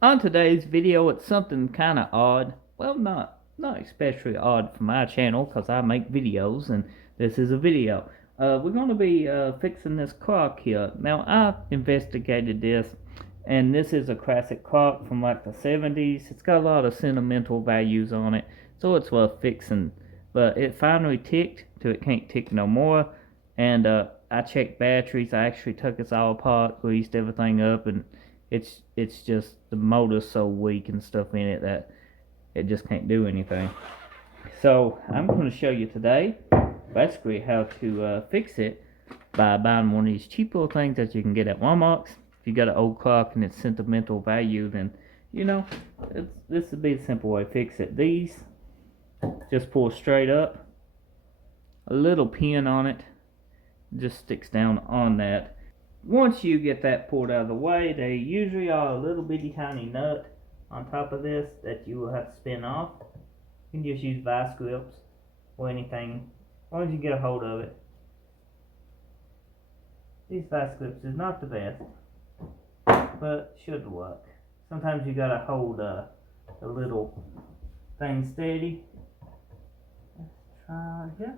On today's video, it's something kind of odd. Well, not especially odd for my channel because I make videos and this is a video. We're going to be fixing this clock here. Now, I investigated this, and this is a classic clock from like the 70s. It's got a lot of sentimental values on it, so it's worth fixing. But it finally ticked till it can't tick no more. And I checked batteries. I actually took it all apart, greased everything up, and it's just the motor's so weak and stuff in it that it just can't do anything. So I'm going to show you today basically how to fix it by buying one of these cheap little things that you can get at Walmart. If you got an old clock and it's sentimental value, then you know this would be the simple way to fix it. These just pull straight up, a little pin on it just sticks down on that. Once you get that pulled out of the way, they usually are a little bitty tiny nut on top of this that you will have to spin off. You can just use vice grips or anything, as long as you get a hold of it. These vice grips is not the best, but should work. Sometimes you gotta hold the little thing steady. Let's try here.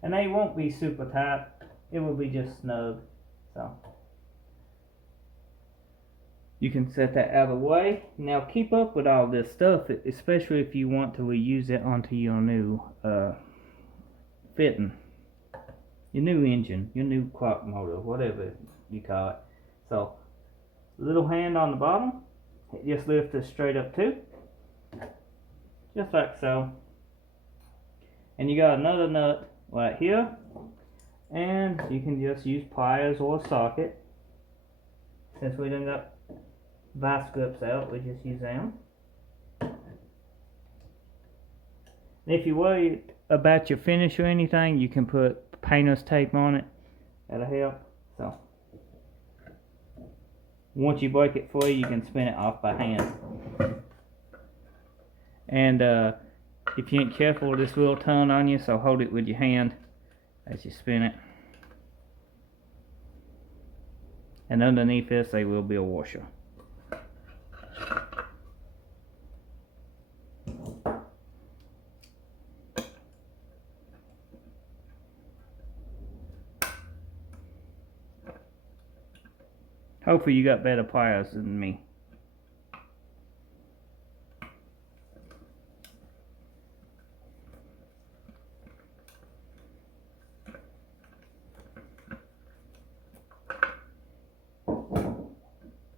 And they won't be super tight, it will be just snug. So you can set that out of the way. Now keep up with all this stuff, especially if you want to reuse it onto your new fitting, your new engine, your new clock motor, whatever you call it. So little hand on the bottom, it just lifts this straight up too, just like so. And you got another nut right here, and you can just use pliers or a socket. Since we done got vice grips out, we just use them. And if you worry about your finish or anything, you can put painter's tape on it. That'll help. So once you break it free, you can spin it off by hand. And if you ain't careful, this will turn on you, so hold it with your hand as you spin it. And underneath this, there will be a washer. Hopefully you got better pliers than me.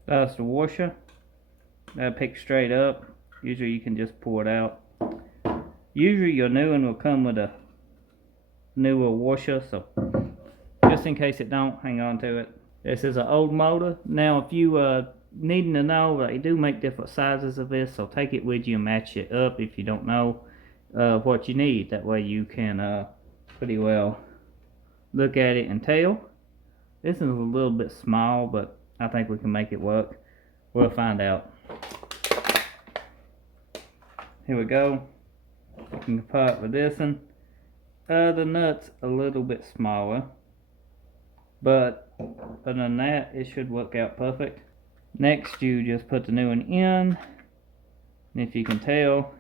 That's the washer. That'll pick straight up. Usually you can just pull it out. Usually your new one will come with a newer washer, so just in case it don't, hang on to it. This is an old motor. Now if you needing to know, they do make different sizes of this, so take it with you and match it up if you don't know what you need. That way you can pretty well look at it and tell. This is a little bit small, but I think we can make it work. We'll find out. Here we go. You can part with this one. The nut's a little bit smaller, but other than that, it should work out perfect. Next, you just put the new one in, and if you can tell,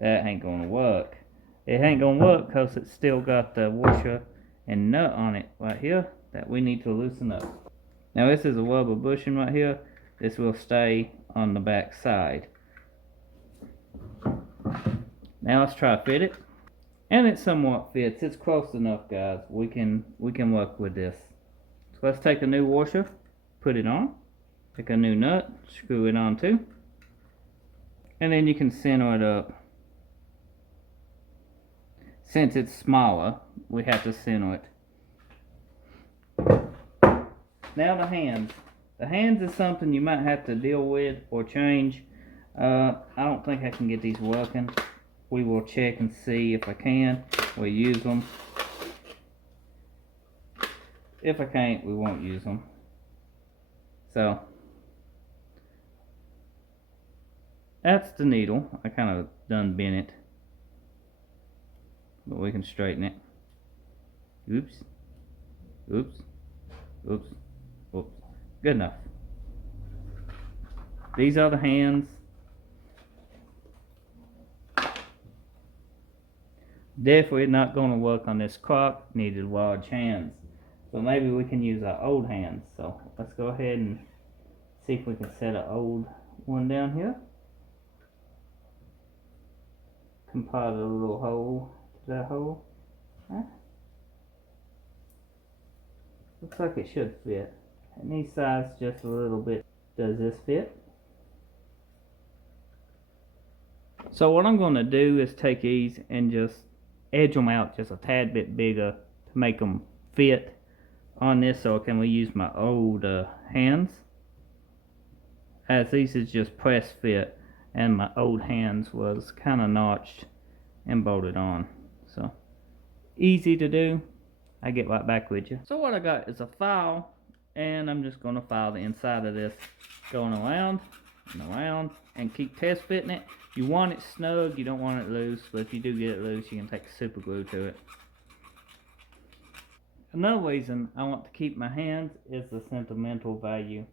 that ain't gonna work. It ain't gonna work because it's still got the washer and nut on it right here that we need to loosen up. Now this is a rubber bushing right here. This will stay on the back side. Now let's try to fit it. And it somewhat fits. It's close enough, guys. We can work with this. So let's take a new washer, put it on, take a new nut, screw it on too. And then you can center it up. Since it's smaller, we have to center it. Now the hands. The hands is something you might have to deal with or change. I don't think I can get these working. We will check and see if I can. We'll use them. If I can't, we won't use them. So That's the needle. I kind of done bent it, but we can straighten it. Oops, oops, oops, oops. Good enough. These are the hands. Definitely not going to work on this crock. Needed large hands. So maybe we can use our old hands. So let's go ahead and see if we can set an old one down here. Composite a little hole to that hole. Huh? Looks like it should fit. It needs size just a little bit. Does this fit? So what I'm going to do is take these and just edge them out just a tad bit bigger to make them fit on this, so can we use my old hands, as these is just press fit and my old hands was kind of notched and bolted on. So easy to do. I get right back with you. So what I got is a file, and I'm just going to file the inside of this, going around and around, and keep test fitting it. You want it snug, you don't want it loose, but if you do get it loose, you can take super glue to it. Another reason I want to keep my hands is the sentimental value.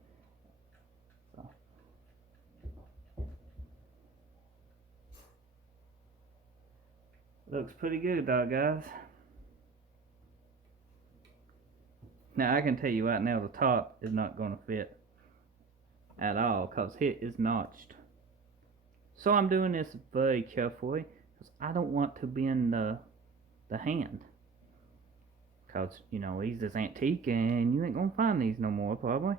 So. Looks pretty good though, guys. Now I can tell you right now the top is not going to fit at all because it is notched. So I'm doing this very carefully because I don't want to bend the hand. Because, you know, these is antique and you ain't going to find these no more probably.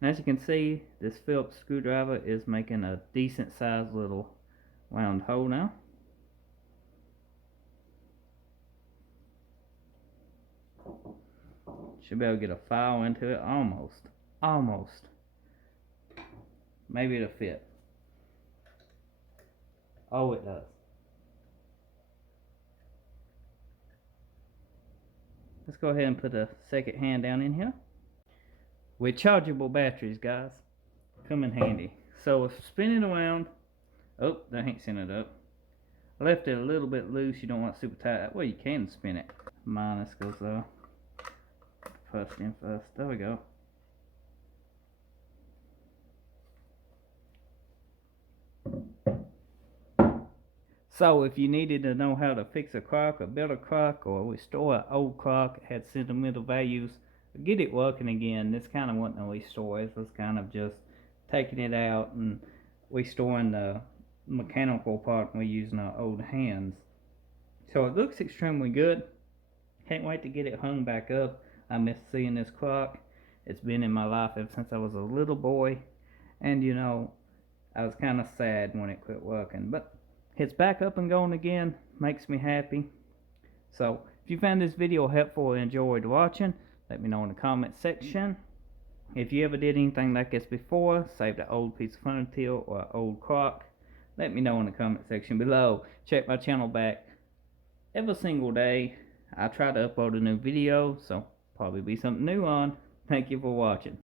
And as you can see, this Phillips screwdriver is making a decent sized little round hole now. Should be able to get a file into it. Almost. Maybe it'll fit. Oh, it does. Let's go ahead and put a second hand down in here. Rechargeable batteries, guys, come in handy. So if spinning around, oh, that ain't sending it up. I left it a little bit loose. You don't want it super tight. That way you can spin it. Minus goes there. First in first. There we go. So if you needed to know how to fix a crock or build a crock or restore an old crock that had sentimental values, get it working again, this kind of wasn't a restore. It was kind of just taking it out and restoring the mechanical part we're using our old hands. So it looks extremely good. Can't wait to get it hung back up. I miss seeing this crock. It's been in my life ever since I was a little boy, and you know, I was kind of sad when it quit working, but it's back up and going again. Makes me happy. So if you found this video helpful or enjoyed watching, let me know in the comment section. If you ever did anything like this before, saved an old piece of furniture or an old crock, let me know in the comment section below. Check my channel back every single day. I try to upload a new video, so probably be something new on. Thank you for watching.